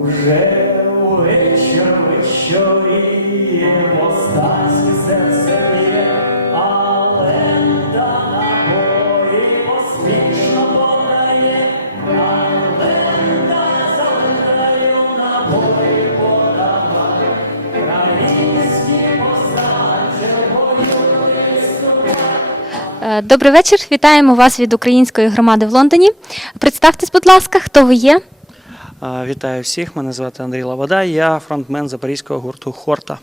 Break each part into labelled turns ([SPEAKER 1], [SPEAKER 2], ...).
[SPEAKER 1] Уже вечір вечоріє, повстанське серце б'є, але та набої поспішно подає, але та воює ступай.
[SPEAKER 2] Е, Добрий вечір. Вітаємо вас від української громади в Лондоні. Представтесь, будь ласка, хто ви є?
[SPEAKER 3] Вітаю всіх, мене звати Андрій Лавода, я фронтмен запорізького гурту Хорта.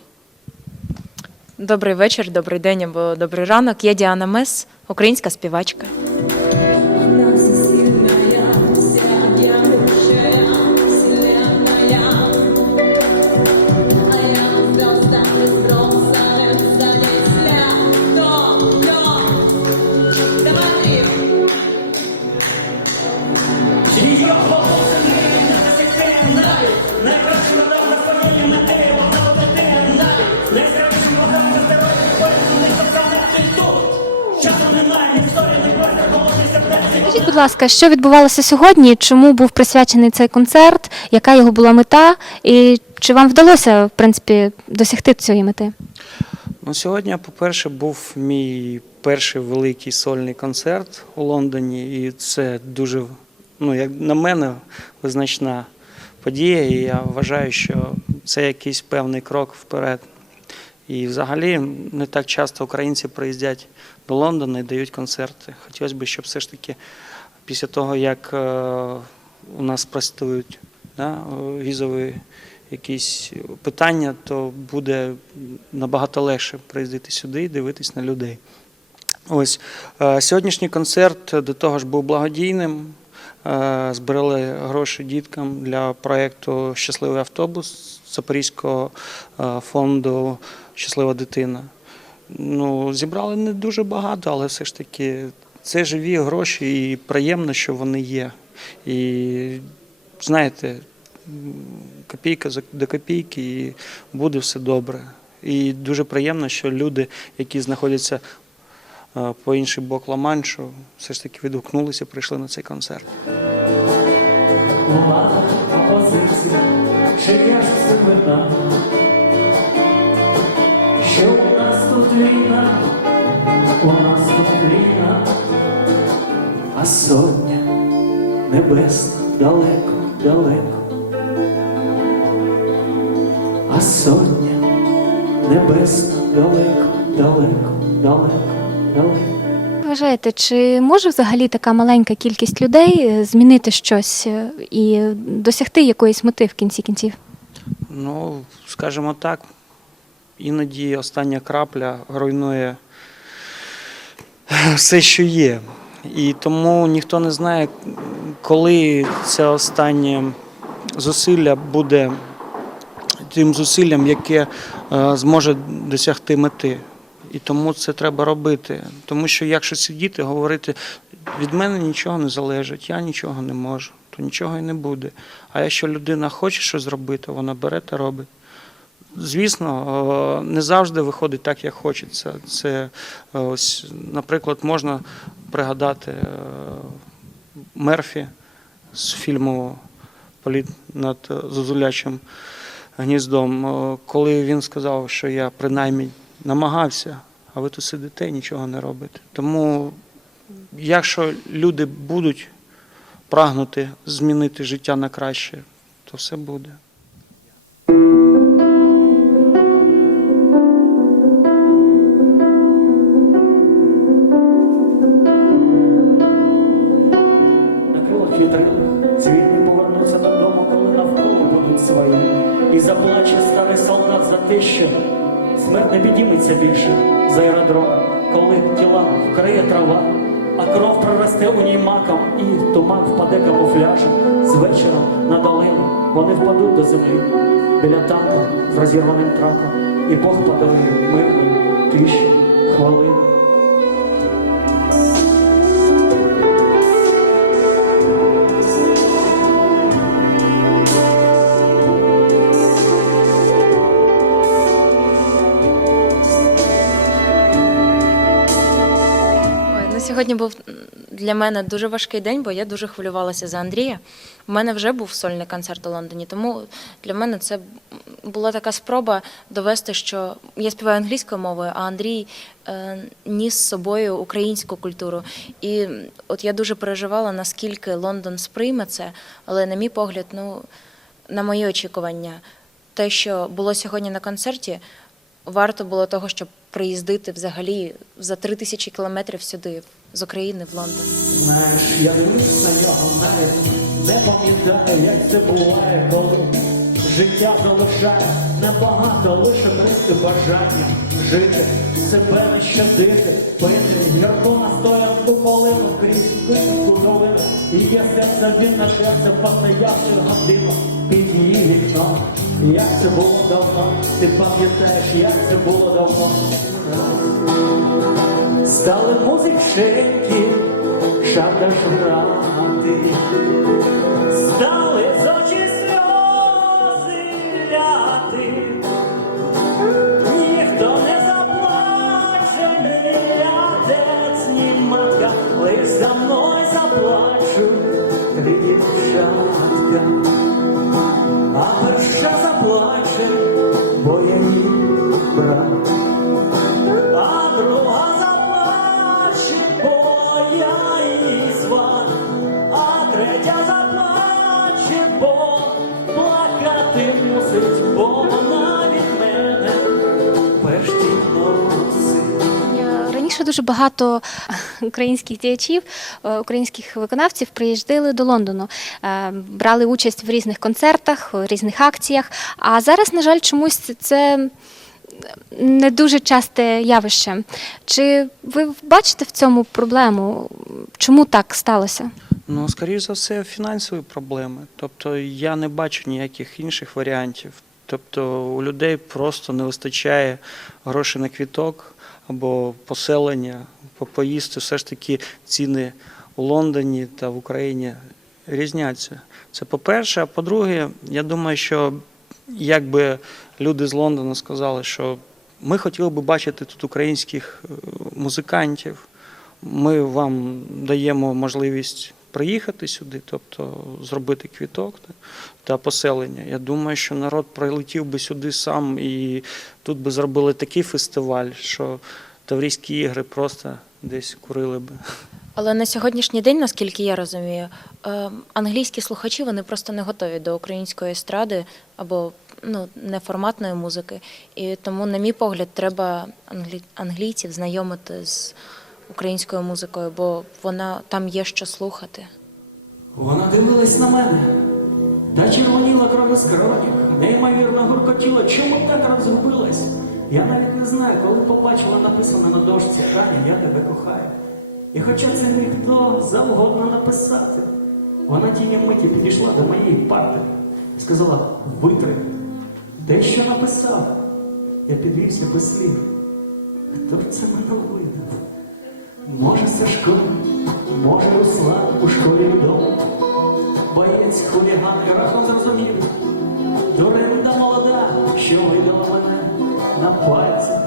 [SPEAKER 4] Добрий вечір, добрий день або добрий ранок. Я Діана Мес, українська співачка.
[SPEAKER 2] Скажіть, будь ласка, що відбувалося сьогодні? Чому був присвячений цей концерт? Яка його була мета? І чи вам вдалося, в принципі, досягти цієї мети?
[SPEAKER 3] Ну, сьогодні, по-перше, був мій перший великий сольний концерт у Лондоні, і це дуже, ну, як на мене, визначна подія. І я вважаю, що це якийсь певний крок вперед. І взагалі не так часто українці приїздять до Лондона і дають концерти. Хотілося б, щоб все ж таки після того, як е, у нас простують да, візові якісь питання, то буде набагато легше приїздити сюди і дивитись на людей. Ось е, сьогоднішній концерт до того ж був благодійним. Е, Збирали гроші діткам для проєкту Щасливий автобус Запорізького фонду Щаслива дитина. Ну, зібрали не дуже багато, але все ж таки це живі гроші, і приємно, що вони є. І знаєте, копійка до копійки, і буде все добре. І дуже приємно, що люди, які знаходяться е, по інший бок Ла-Маншу, все ж таки відгукнулися, прийшли на цей концерт.
[SPEAKER 1] Опозиція, це вина? Нас тут війна, а сотня небесна далеко, далеко, а сотня небесна далеко, далеко, далеко, далеко.
[SPEAKER 2] Вважаєте, чи може взагалі така маленька кількість людей е, змінити щось е, і досягти якоїсь мети в кінці кінців?
[SPEAKER 3] Ну, скажімо так, іноді остання крапля руйнує все, що є. І тому ніхто не знає, коли це останнє зусилля буде тим зусиллям, яке е, зможе досягти мети. І тому це треба робити. Тому що якщо сидіти, говорити, від мене нічого не залежить, я нічого не можу, то нічого і не буде. А якщо людина хоче щось зробити, вона бере та робить. Звісно, е, не завжди виходить так, як хочеться. Це е, ось, наприклад, можна пригадати е, Мерфі з фільму Політ над Зозулячим гніздом, коли він сказав, що я принаймні намагався, а ви тут сидите і нічого не робите. Тому, якщо люди будуть прагнути змінити життя на краще, то все буде.
[SPEAKER 1] Крилах вітрил, повернуться додому, коли навколо будуть свої. І заплаче старий солдат за те, що смерть не підійметься більше за аеродром, коли тіла вкриє трава, а кров проросте у ній маком, і туман впаде камуфляжем з вечора на долину. Вони впадуть до землі біля танка з розірваним траком, і Бог подарує мирну тиші хвилину.
[SPEAKER 4] Сьогодні був для мене дуже важкий день, бо я дуже хвилювалася за Андрія. У мене вже був сольний концерт у Лондоні, тому для мене це була така спроба довести, що я співаю англійською мовою, а Андрій е, ніс з собою українську культуру. І от я дуже переживала, наскільки Лондон сприйме це, але на мій погляд, ну на мої очікування, те, що було сьогодні на концерті, варто було того, щоб приїздити взагалі за три тисячі кілометрів сюди, з України в Лондон.
[SPEAKER 1] Знаєш, я дивлюсь на нього навіть не пам'ятаю, як це буває, коли життя залишає небагато, лише крити бажання жити, себе не пити гірко настоянку полину крізь писку новину. І є серце він на серце постоявши годину під її вікном. Як це було давно, ти пам'ятаєш, як це було давно. Стали музик шейки, жрати, стали
[SPEAKER 2] дуже багато українських діячів, е, українських виконавців приїжджали до Лондону, е, брали участь в різних концертах, в різних акціях. А зараз, на жаль, чомусь це не дуже часте явище. Чи ви бачите в цьому проблему? Чому так сталося?
[SPEAKER 3] Ну, скоріш за все, фінансові проблеми. Тобто я не бачу ніяких інших варіантів. Тобто у людей просто не вистачає грошей на квіток або поселення, поїсти. Все ж таки ціни у Лондоні та в Україні різняться. Це по-перше. А по-друге, я думаю, що якби люди з Лондона сказали, що ми хотіли би бачити тут українських е, музикантів, ми вам даємо можливість приїхати сюди, тобто зробити квіток та- поселення. Я думаю, що народ прилетів би сюди сам і тут би зробили такий фестиваль, що Таврійські ігри просто десь курили би.
[SPEAKER 4] Але на сьогоднішній день, наскільки я розумію, е, англійські слухачі вони просто не готові до української естради або ну, неформатної музики. І тому, на мій погляд, треба англійців знайомити з українською музикою, бо вона там є що слухати.
[SPEAKER 1] Вона дивилась на мене, та червоніла кров із крові, неймовірно гуркотіла, чому так розгубилась? Я навіть не знаю, коли побачила написане на дошці Таня, я тебе кохаю. І хоча це міг хто завгодно написати, вона тіні миті підійшла до моєї парти і сказала: витри, те, що написав. Я підвівся без слів. Хто це мене видав? Може, Сашко, може, Руслан у школі вдома. Боєць хуліган разом зрозумів. Дуринда молода, що видала мене на пальцях.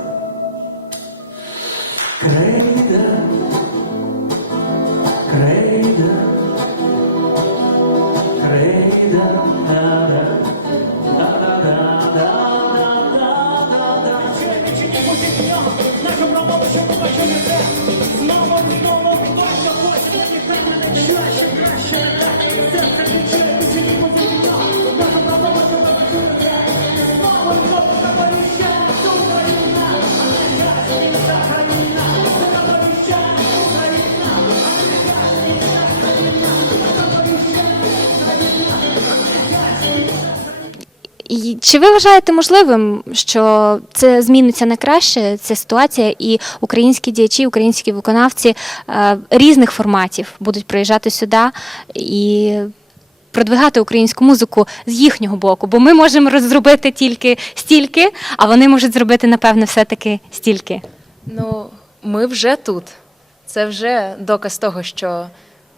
[SPEAKER 1] Чи
[SPEAKER 2] ви вважаєте можливим, що це зміниться на краще, ця ситуація, і українські діячі, українські виконавці е, різних форматів будуть приїжджати сюди і продвигати українську музику з їхнього боку? Бо ми можемо зробити тільки стільки, а вони можуть зробити, напевне, все-таки стільки.
[SPEAKER 4] Ну, ми вже тут. Це вже доказ того, що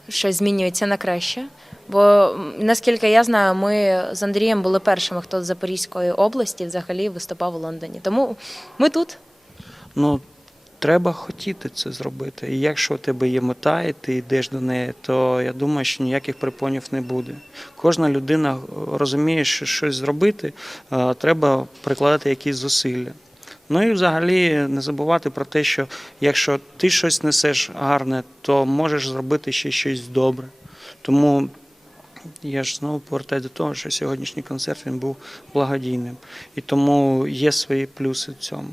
[SPEAKER 4] щось змінюється на краще. Бо наскільки я знаю, ми з Андрієм були першими, хто з Запорізької області взагалі виступав у Лондоні. Тому ми тут.
[SPEAKER 3] Ну, треба хотіти це зробити. І якщо у тебе є мета, і ти йдеш до неї, то я думаю, що ніяких припонів не буде. Кожна людина розуміє, що щось зробити, треба прикладати якісь зусилля. Ну і взагалі не забувати про те, що якщо ти щось несеш гарне, то можеш зробити ще щось добре. Тому я ж знову повертаюся до того, що сьогоднішній концерт він був благодійним. І тому є свої плюси в цьому.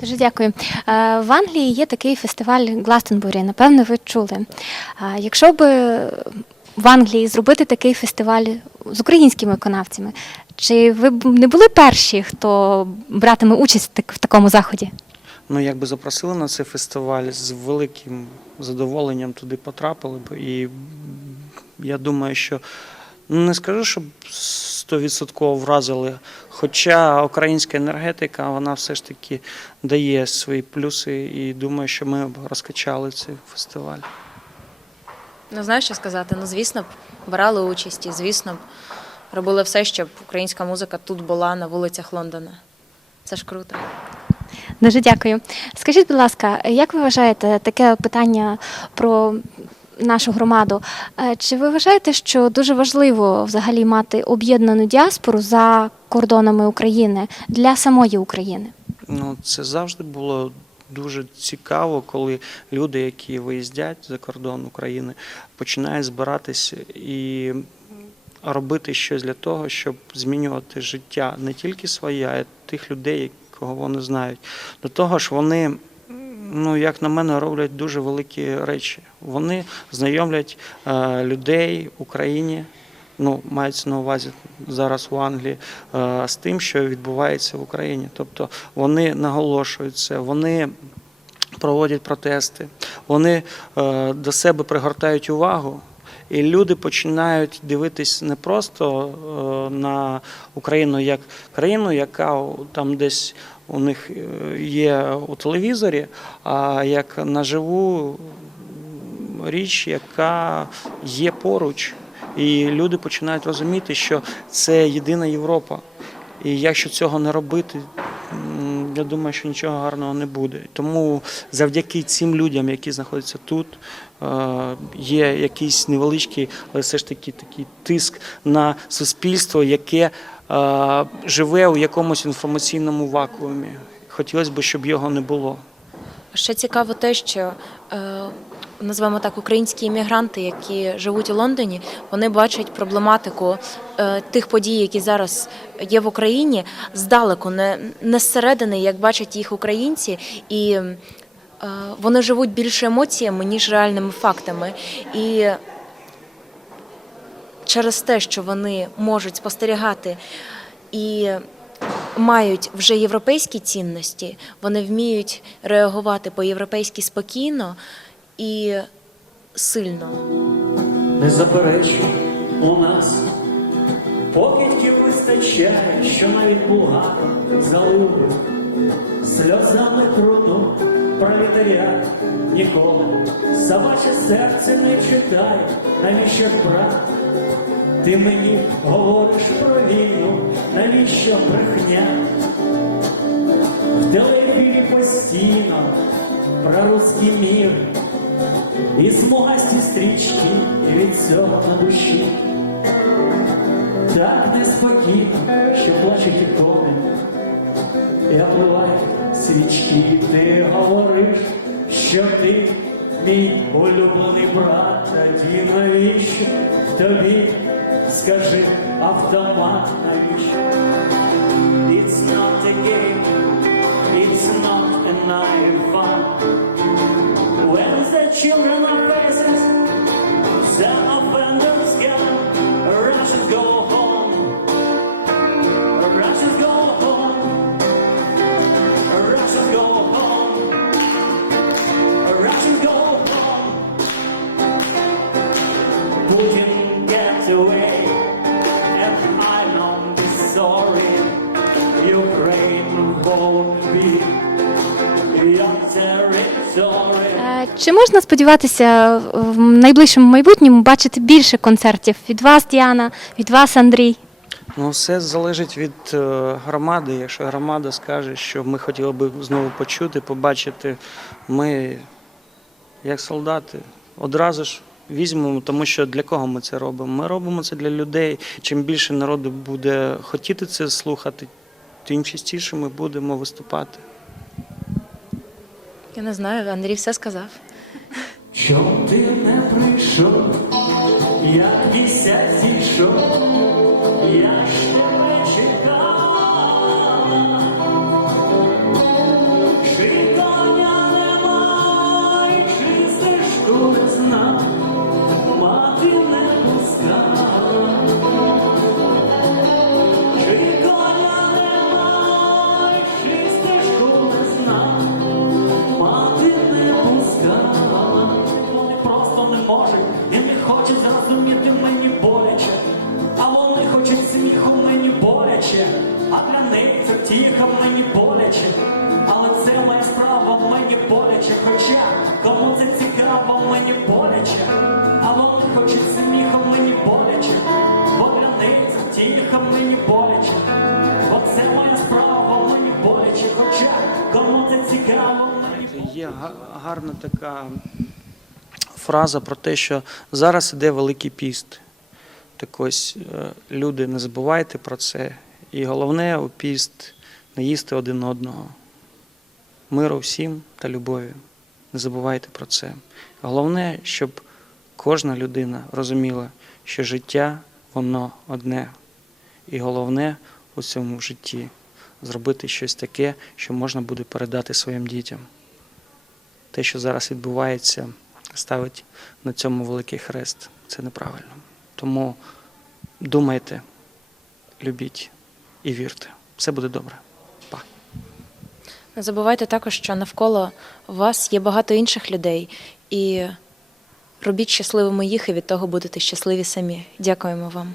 [SPEAKER 2] Дуже дякую. Е, В Англії є такий фестиваль Гластенбурі. Напевно, ви чули. Е, Якщо б в Англії зробити такий фестиваль з українськими виконавцями, чи ви б не були перші, хто братиме участь в такому заході?
[SPEAKER 3] Ну, якби запросили на цей фестиваль, з великим задоволенням туди потрапили б. І я думаю, що ну, не скажу, щоб стовідсотково вразили. Хоча українська енергетика, вона все ж таки дає свої плюси, і думаю, що ми б розкачали цей фестиваль.
[SPEAKER 4] Ну, знаєш, що сказати? Ну, звісно, б, брали участь і, звісно, б, робили все, щоб українська музика тут була на вулицях Лондона. Це ж круто.
[SPEAKER 2] Дуже дякую. Скажіть, будь ласка, як ви вважаєте таке питання про нашу громаду? Е, Чи ви вважаєте, що дуже важливо взагалі мати об'єднану діаспору за кордонами України для самої України?
[SPEAKER 3] Ну, це завжди було дуже цікаво, коли люди, які виїздять за кордон України, починають збиратися і робити щось для того, щоб змінювати життя не тільки своє, а й тих людей, кого вони знають. До того ж, вони. Ну, як на мене, роблять дуже великі речі. Вони знайомлять е, людей в Україні, ну, мається на увазі зараз у Англії, е, з тим, що відбувається в Україні. Тобто вони наголошують це, вони проводять протести, вони е, до себе пригортають увагу. І люди починають дивитись не просто е, на Україну як країну, яка там десь у них е, є у телевізорі, а як на живу річ, яка є поруч. І люди починають розуміти, що це єдина Європа. І якщо цього не робити, я думаю, що нічого гарного не буде. Тому завдяки цим людям, які знаходяться тут, е, є якийсь невеличкий, але все ж таки такий тиск на суспільство, яке е, живе у якомусь інформаційному вакуумі. Хотілося б, щоб його не було.
[SPEAKER 4] Ще цікаво те, що е, називаємо так українські іммігранти, які живуть у Лондоні, вони бачать проблематику е, тих подій, які зараз є в Україні, здалеку, не, не зсередини, як бачать їх українці, і е, вони живуть більше емоціями, ніж реальними фактами. І через те, що вони можуть спостерігати і мають вже європейські цінності, вони вміють реагувати по-європейськи спокійно і сильно.
[SPEAKER 1] Не заперечуй у нас, покидьків вистачає, що навіть булгаком залив сльозами труду пролетаріат ніколи. Собаче серце не читає, навіщо брат? Ти мені говориш про війну, навіщо брехня? В телевізорі постійно про руський мір. І смугасті стрічки від цього на душі. Так неспокійно, що плаче ікони. Я пливаю свічки, ти говориш, що ти мій улюблений брат, тоді навіщо тобі скажи автомат навіщо? It's not a game, it's not a knife children are faces. Some offenders gone Or I should go home. Russians go home. Russians go home. Russians go home. Putin
[SPEAKER 2] Чи можна сподіватися в найближчому майбутньому бачити більше концертів від вас, Діана, від вас, Андрій?
[SPEAKER 3] Ну, все залежить від е, громади. Якщо громада скаже, що ми хотіли би знову почути, побачити, ми, як солдати, одразу ж візьмемо, тому що для кого ми це робимо? Ми робимо це для людей. Чим більше народу буде хотіти це слухати, тим частіше ми будемо виступати.
[SPEAKER 4] Я не знаю, Андрій все сказав.
[SPEAKER 1] Чом ти не прийшов, як місяць зійшов, я мені боляче, але це моя справа мені боляче, хоча кому це цікаво мені боляче, а вони хочуть сміху мені боляче, бо для них мені боляче, бо це моя справа мені боляче, хоча кому це цікаво мені
[SPEAKER 3] Є гарна така фраза про те, що зараз іде Великий піст. Так ось, е, люди, не забувайте про це. І головне у піст не їсти один одного. Миру всім та любові. Не забувайте про це. Головне, щоб кожна людина розуміла, що життя воно одне. І головне у цьому житті зробити щось таке, що можна буде передати своїм дітям. Те, що зараз відбувається, ставить на цьому великий хрест. Це неправильно. Тому думайте, любіть і вірте. Все буде добре.
[SPEAKER 4] Не забувайте також, що навколо вас є багато інших людей, і робіть щасливими їх, і від того будете щасливі самі. Дякуємо вам.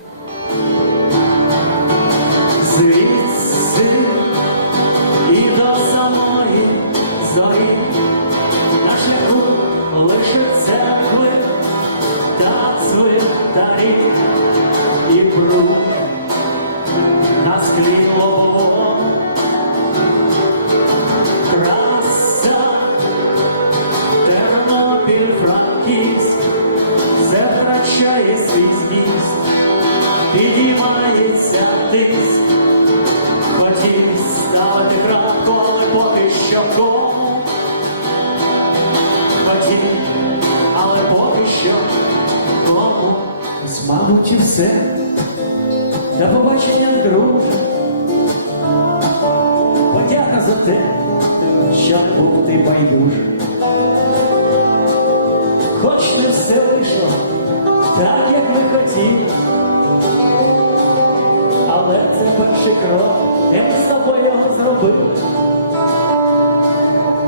[SPEAKER 1] Втрачає свій зміст підіймається тиск. Хотів ставити крапку, але поки що кому. Хотів, але поки що кому. Ось, мабуть, і все. До побачення, друже. Подяка за те, що був ти байдужий. Крок, і ми з тобою його зробили.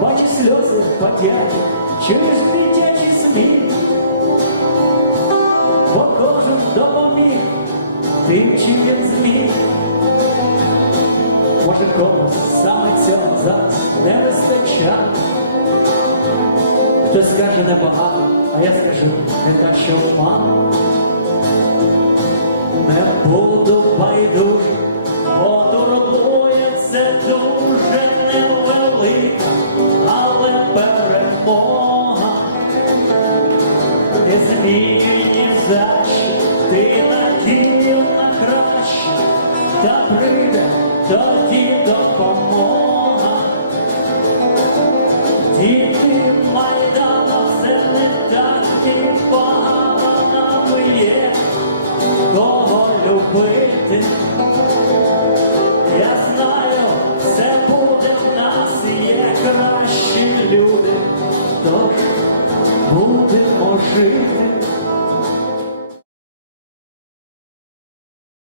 [SPEAKER 1] Бачу сльози потяті, чуєш дитячий сміх. Бо кожен допоміг тим, чим він зміг. Може комусь саме цього зараз не вистачає. Хтось скаже небагато, а я скажу не так, що мало. Не буду байдужий, не змінює ні за що, ти надію на краще, та прийде тоді допомога.